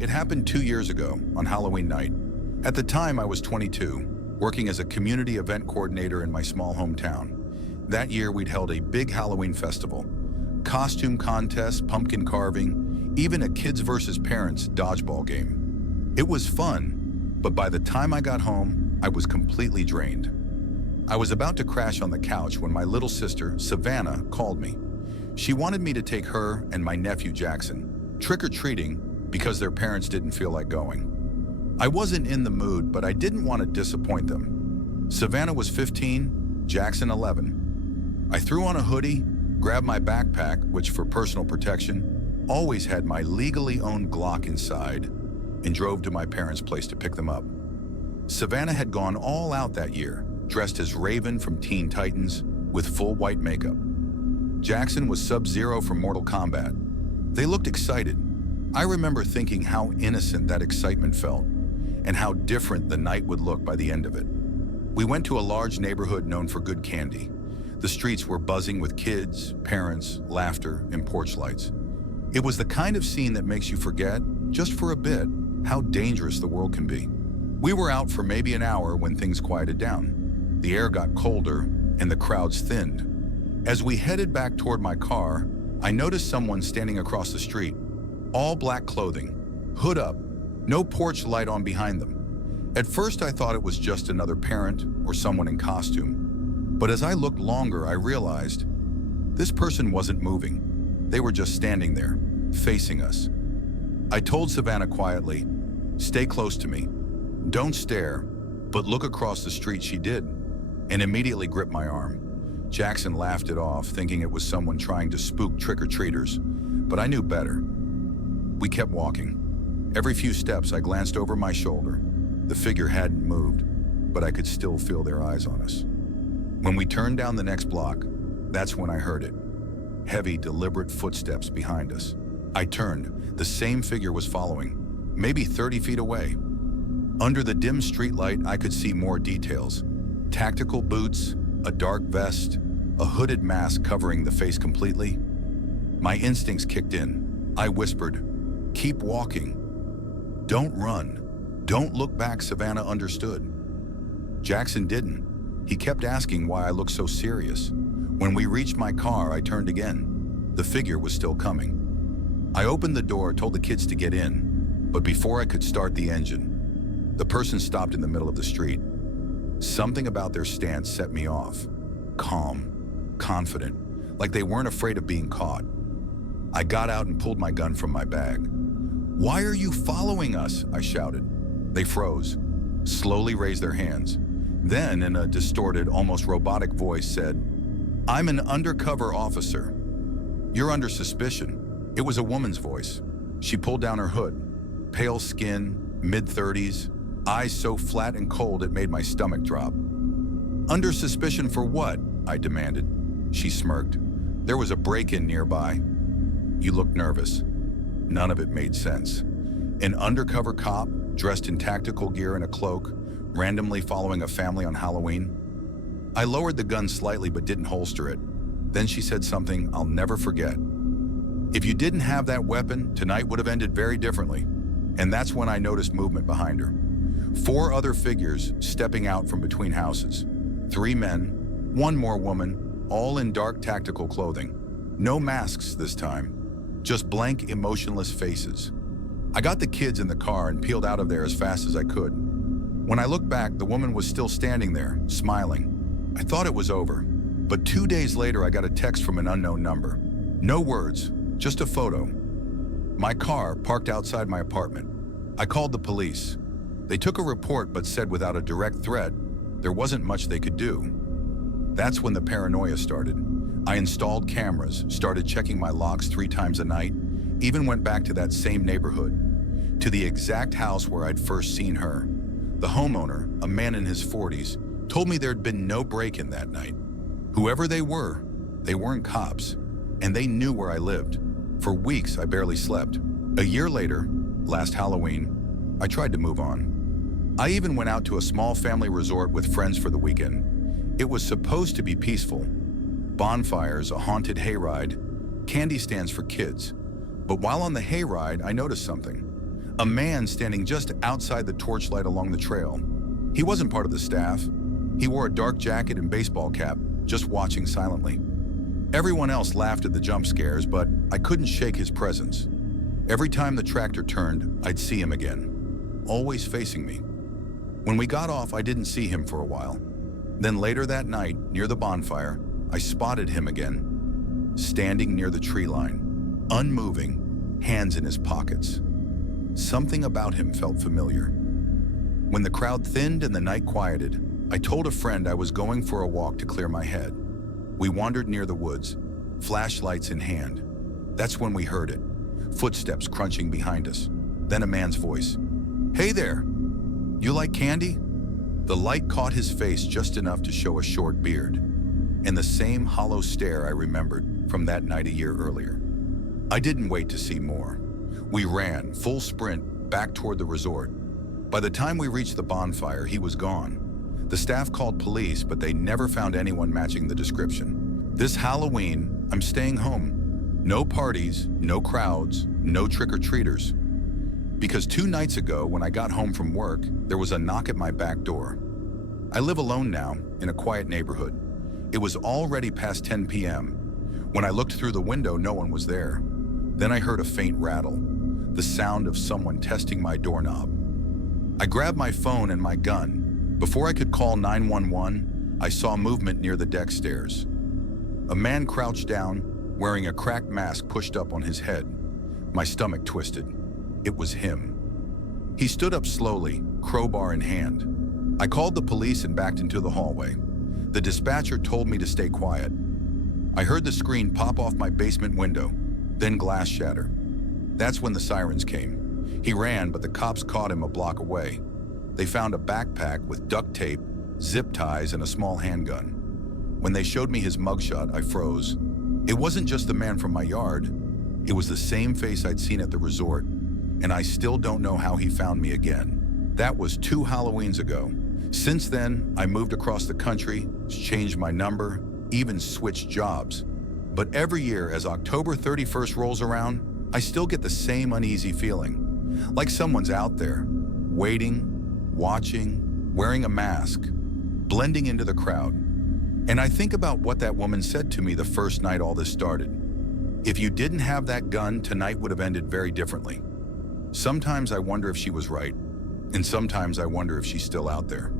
It happened 2 years ago on Halloween night. At the time, I was 22, working as a community event coordinator in my small hometown. That year, we'd held a big Halloween festival. Costume contests, pumpkin carving, even a kids versus parents dodgeball game. It was fun, but by the time I got home, I was completely drained. I was about to crash on the couch when my little sister, Savannah, called me. She wanted me to take her and my nephew, Jackson, trick-or-treating because their parents didn't feel like going. I wasn't in the mood, but I didn't want to disappoint them. Savannah was 15, Jackson 11. I threw on a hoodie, grabbed my backpack, which for personal protection, always had my legally owned Glock inside, and drove to my parents' place to pick them up. Savannah had gone all out that year, dressed as Raven from Teen Titans with full white makeup. Jackson was Sub-Zero from Mortal Kombat. They looked excited. I remember thinking how innocent that excitement felt and how different the night would look by the end of it. We went to a large neighborhood known for good candy. The streets were buzzing with kids, parents, laughter, and porch lights. It was the kind of scene that makes you forget, just for a bit, how dangerous the world can be. We were out for maybe an hour when things quieted down. The air got colder and the crowds thinned. As we headed back toward my car, I noticed someone standing across the street. All black clothing, hood up, no porch light on behind them. At first I thought it was just another parent or someone in costume. But as I looked longer, I realized this person wasn't moving. They were just standing there, facing us. I told Savannah quietly, "Stay close to me. Don't stare, but look across the street." She did, and immediately gripped my arm. Jackson laughed it off, thinking it was someone trying to spook trick-or-treaters, but I knew better. We kept walking. Every few steps, I glanced over my shoulder. The figure hadn't moved, but I could still feel their eyes on us. When we turned down the next block, that's when I heard it. Heavy, deliberate footsteps behind us. I turned. The same figure was following, maybe 30 feet away. Under the dim streetlight, I could see more details. Tactical boots, a dark vest, a hooded mask covering the face completely. My instincts kicked in. I whispered, "Keep walking. Don't run. Don't look back." Savannah understood. Jackson didn't. He kept asking why I looked so serious. When we reached my car, I turned again. The figure was still coming. I opened the door, told the kids to get in, but before I could start the engine, the person stopped in the middle of the street. Something about their stance set me off. Calm, confident, like they weren't afraid of being caught. I got out and pulled my gun from my bag. "Why are you following us?" I shouted. They froze, slowly raised their hands. Then, in a distorted, almost robotic voice, said, "I'm an undercover officer. You're under suspicion." It was a woman's voice. She pulled down her hood. Pale skin, mid-30s, eyes so flat and cold it made my stomach drop. "Under suspicion for what?" I demanded. She smirked. "There was a break-in nearby." "You looked nervous." None of it made sense. An undercover cop, dressed in tactical gear and a cloak, randomly following a family on Halloween? I lowered the gun slightly but didn't holster it. Then she said something I'll never forget. "If you didn't have that weapon, tonight would have ended very differently." And that's when I noticed movement behind her. 4 other figures stepping out from between houses. 3 men, 1 more woman, all in dark tactical clothing. No masks this time, just blank, emotionless faces. I got the kids in the car and peeled out of there as fast as I could. When I looked back, the woman was still standing there, smiling. I thought it was over, but 2 days later I got a text from an unknown number. No words, just a photo. My car parked outside my apartment. I called the police. They took a report but said without a direct threat, there wasn't much they could do. That's when the paranoia started. I installed cameras, started checking my locks 3 times a night, even went back to that same neighborhood, to the exact house where I'd first seen her. The homeowner, a man in his 40s, told me there'd been no break-in that night. Whoever they weren't cops, and they knew where I lived. For weeks, I barely slept. A year later, last Halloween, I tried to move on. I even went out to a small family resort with friends for the weekend. It was supposed to be peaceful. Bonfires, a haunted hayride, candy stands for kids. But while on the hayride, I noticed something. A man standing just outside the torchlight along the trail. He wasn't part of the staff. He wore a dark jacket and baseball cap, just watching silently. Everyone else laughed at the jump scares, but I couldn't shake his presence. Every time the tractor turned, I'd see him again, always facing me. When we got off, I didn't see him for a while. Then later that night, near the bonfire, I spotted him again, standing near the tree line, unmoving, hands in his pockets. Something about him felt familiar. When the crowd thinned and the night quieted, I told a friend I was going for a walk to clear my head. We wandered near the woods, flashlights in hand. That's when we heard it, footsteps crunching behind us. Then a man's voice. "Hey there, you like candy?" The light caught his face just enough to show a short beard, and the same hollow stare I remembered from that night a year earlier. I didn't wait to see more. We ran, full sprint, back toward the resort. By the time we reached the bonfire, he was gone. The staff called police, but they never found anyone matching the description. This Halloween, I'm staying home. No parties, no crowds, no trick-or-treaters. Because 2 nights ago, when I got home from work, there was a knock at my back door. I live alone now, in a quiet neighborhood. It was already past 10 p.m. When I looked through the window, no one was there. Then I heard a faint rattle, the sound of someone testing my doorknob. I grabbed my phone and my gun. Before I could call 911, I saw movement near the deck stairs. A man crouched down, wearing a cracked mask pushed up on his head. My stomach twisted. It was him. He stood up slowly, crowbar in hand. I called the police and backed into the hallway. The dispatcher told me to stay quiet. I heard the screen pop off my basement window, then glass shatter. That's when the sirens came. He ran, but the cops caught him a block away. They found a backpack with duct tape, zip ties, and a small handgun. When they showed me his mugshot, I froze. It wasn't just the man from my yard. It was the same face I'd seen at the resort, and I still don't know how he found me again. That was 2 Halloweens ago. Since then, I moved across the country, changed my number, even switched jobs. But every year, as October 31st rolls around, I still get the same uneasy feeling. Like someone's out there, waiting, watching, wearing a mask, blending into the crowd. And I think about what that woman said to me the first night all this started. If you didn't have that gun, tonight would have ended very differently. Sometimes I wonder if she was right, and sometimes I wonder if she's still out there.